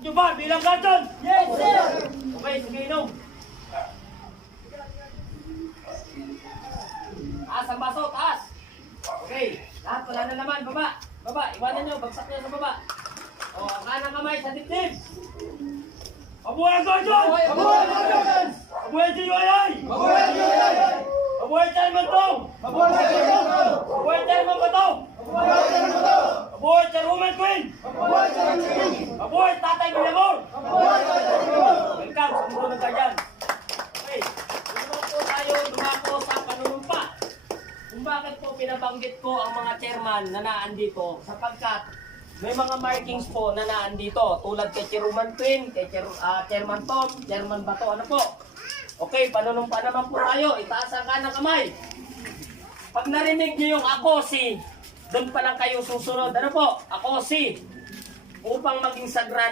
Nyo ba bilang garden? Yes, sir! Okay, sige inom. Taas ang baso, taas. Okay, lahat wala na naman, baba. Baba, iwanan nyo, bagsak nyo sa baba. O, ang kanang kamay sa dibdib. Mabuhay ang garden! Mabuhay ang garden! Mabuhay ang GUII! Mabuhay ang GUII! Mabuhay ang Chairman Tong! Mabuhay ang Chairman! Mabuhay ang Chairman Batong! Mabuhay ang Chairman! Mabuhay ang Chairwoman Queen! Mabuhay ang Chairman! Mabuhay ang Tatay Villamor! Mabuhay ang Chairman! Welcome sa mundo ng Guardian. Okay, dito po tayo dumako sa panunumpa. Kung bakit po pinabanggit ko ang mga chairman na naandito, sapagkat may mga markings po na naandito, tulad kay Chairwoman Queen, kay Chairman Tom, Chairman Bato, ano po? Okay, panunumpa naman po tayo, itaas ang kanang kamay. Pag narinig niyo yung ako si, doon pa lang kayo susunod, ano po? Ako si, upang maging sagrado.